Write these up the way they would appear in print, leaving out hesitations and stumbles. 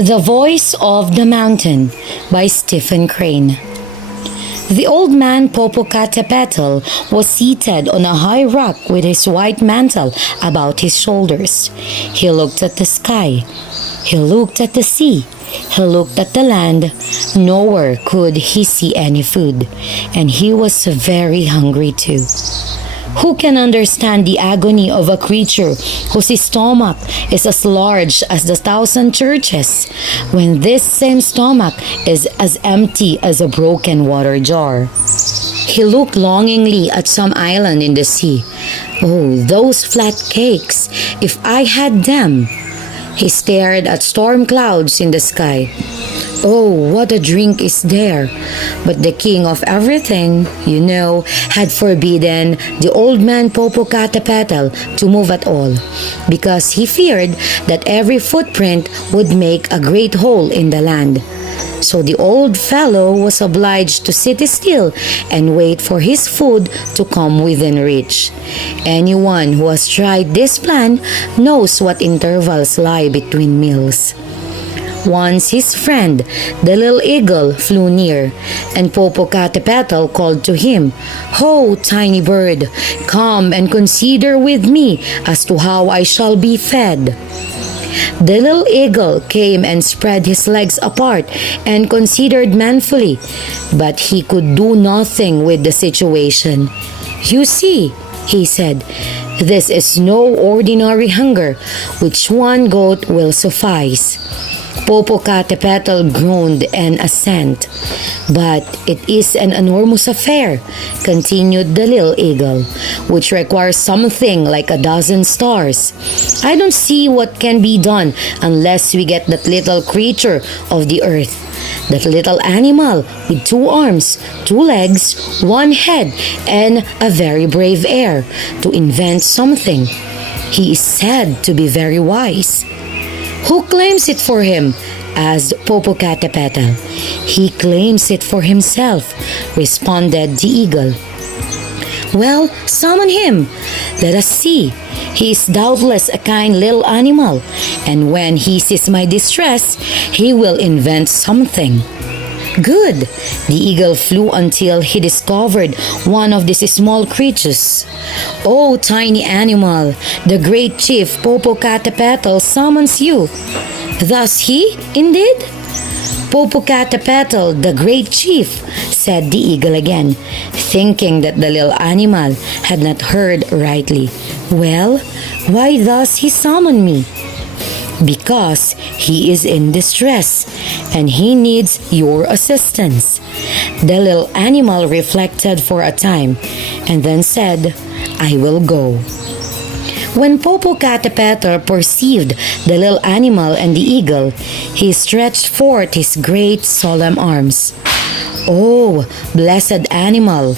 The Voice of the Mountain by Stephen Crane. The old man Popocatépetl was seated on a high rock with his white mantle about his shoulders. He looked at the sky. He looked at the sea. He looked at the land. Nowhere could he see any food, and he was very hungry too. Who can understand the agony of a creature whose stomach is as large as the 1,000 churches, when this same stomach is as empty as a broken water jar? He looked longingly at some island in the sea. Oh, those flat cakes, if I had them! He stared at storm clouds in the sky. Oh, what a drink is there! But the king of everything, had forbidden the old man Popocatépetl to move at all, because he feared that every footprint would make a great hole in the land. So the old fellow was obliged to sit still and wait for his food to come within reach. Anyone who has tried this plan knows what intervals lie between meals. Once his friend, the little eagle, flew near, and Popocatépetl called to him, "Ho, tiny bird, come and consider with me as to how I shall be fed." The little eagle came and spread his legs apart and considered manfully, but he could do nothing with the situation. "You see," he said, "this is no ordinary hunger, which one goat will suffice." Popocatépetl groaned an assent. "But it is an enormous affair," continued the little eagle, "which requires something like a dozen stars. I don't see what can be done unless we get that little creature of the earth, that little animal with 2 arms, 2 legs, 1 head, and a very brave air, to invent something. He is said to be very wise." "Who claims it for him?" asked Popocatépetl. "He claims it for himself," responded the eagle. "Well, summon him. Let us see. He is doubtless a kind little animal, and when he sees my distress, he will invent something." Good! The eagle flew until he discovered one of these small creatures. "Oh, tiny animal, the great chief Popocatépetl summons you." "Thus he, indeed?" "Popocatépetl, the great chief," said the eagle again, thinking that the little animal had not heard rightly. "Well, why does he summon me?" "Because he is in distress, and he needs your assistance." The little animal reflected for a time, and then said, "I will go." When Popocatépetl perceived the little animal and the eagle, he stretched forth his great solemn arms. "Oh, blessed animal,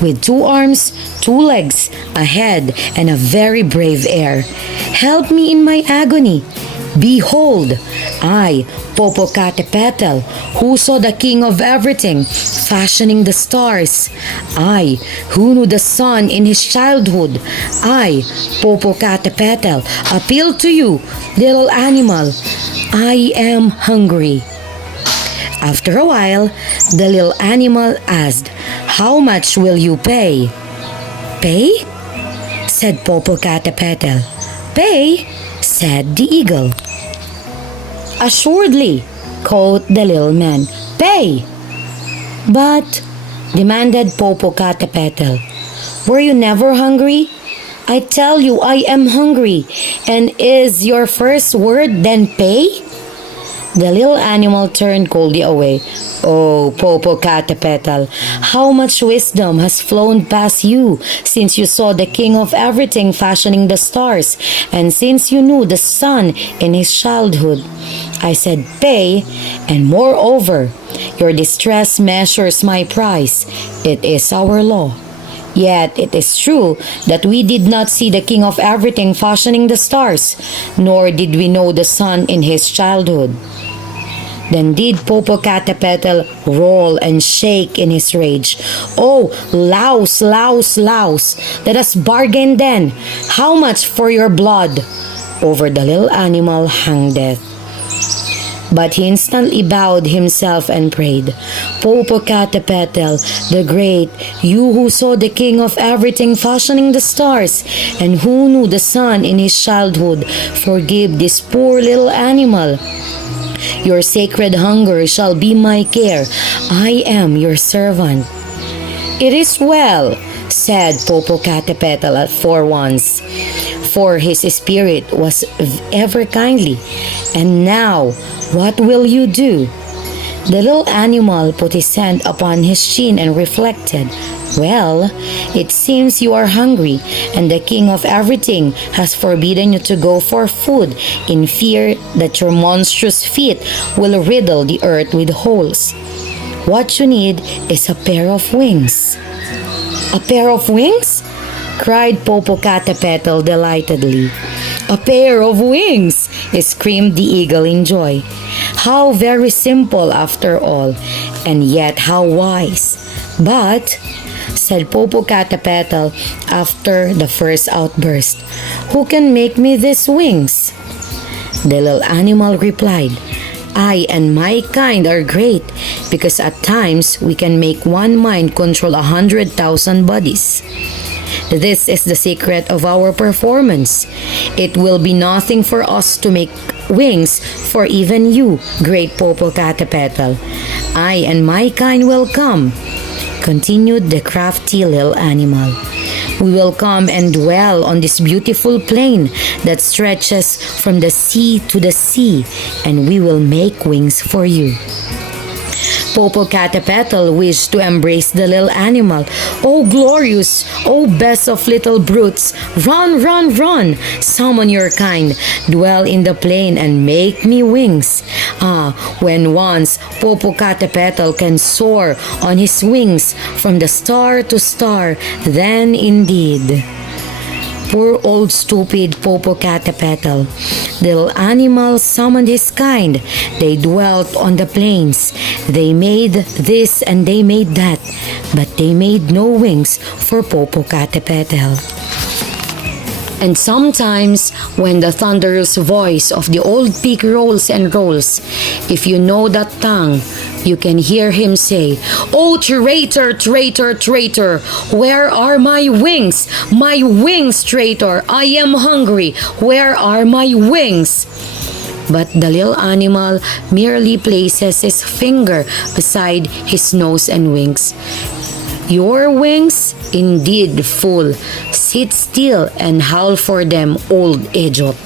with 2 arms, 2 legs, a head, and a very brave air, help me in my agony. Behold, I, Popocatépetl, who saw the king of everything fashioning the stars. I, who knew the sun in his childhood. I, Popocatépetl, appeal to you, little animal. I am hungry." After a while, the little animal asked, "How much will you pay?" "Pay?" said Popocatépetl. "Pay?" said the eagle. "Assuredly," quoth the little man, "pay." "But," demanded Popocatépetl, "were you never hungry? I tell you I am hungry, and is your first word then pay?" The little animal turned coldly away. "Oh, Popocatépetl, how much wisdom has flown past you since you saw the king of everything fashioning the stars, and since you knew the sun in his childhood. I said pay, and moreover, your distress measures my price. It is our law. Yet it is true that we did not see the king of everything fashioning the stars, nor did we know the sun in his childhood." Then did Popocatépetl roll and shake in his rage. "Oh, louse, louse, louse! Let us bargain then. How much for your blood?" Over the little animal hung death. But he instantly bowed himself and prayed, Popocatépetl, the great, you who saw the king of everything fashioning the stars, and who knew the sun in his childhood, forgive this poor little animal. Your sacred hunger shall be my care. I am your servant. It is well, said Popocatépetl for once, for his spirit was ever kindly. And now, what will you do? The little animal put his hand upon his chin and reflected, Well, it seems you are hungry, and the king of everything has forbidden you to go for food, in fear that your monstrous feet will riddle the earth with holes. What you need is a pair of wings. A pair of wings? Cried Popocatépetl delightedly. A pair of wings! Screamed the eagle in joy. How very simple after all, and yet how wise. But, said Popocatépetl after the first outburst, who can make me these wings? The little animal replied, I and my kind are great because at times we can make one mind control 100,000 bodies. This is the secret of our performance. It will be nothing for us to make wings for even you, great Popocatépetl. I and my kind will come, continued the crafty little animal. We will come and dwell on this beautiful plain that stretches from the sea to the sea, and we will make wings for you. Popocatépetl wished to embrace the little animal. Oh, glorious! Oh, best of little brutes! Run, run, run! Summon your kind, dwell in the plain and make me wings. Ah, when once Popocatépetl can soar on his wings from the star to star, then indeed. Poor old stupid Popocatépetl. The little animal summoned his kind. They dwelt on the plains. They made this and they made that, but they made no wings for Popocatépetl. And sometimes, when the thunderous voice of the old pig rolls and rolls, if you know that tongue, you can hear him say, Oh, traitor, traitor, traitor, where are my wings? My wings, traitor, I am hungry, where are my wings? But the little animal merely places his finger beside his nose and winks. Your wings? Indeed, fool. Sit still and howl for them, old idiot.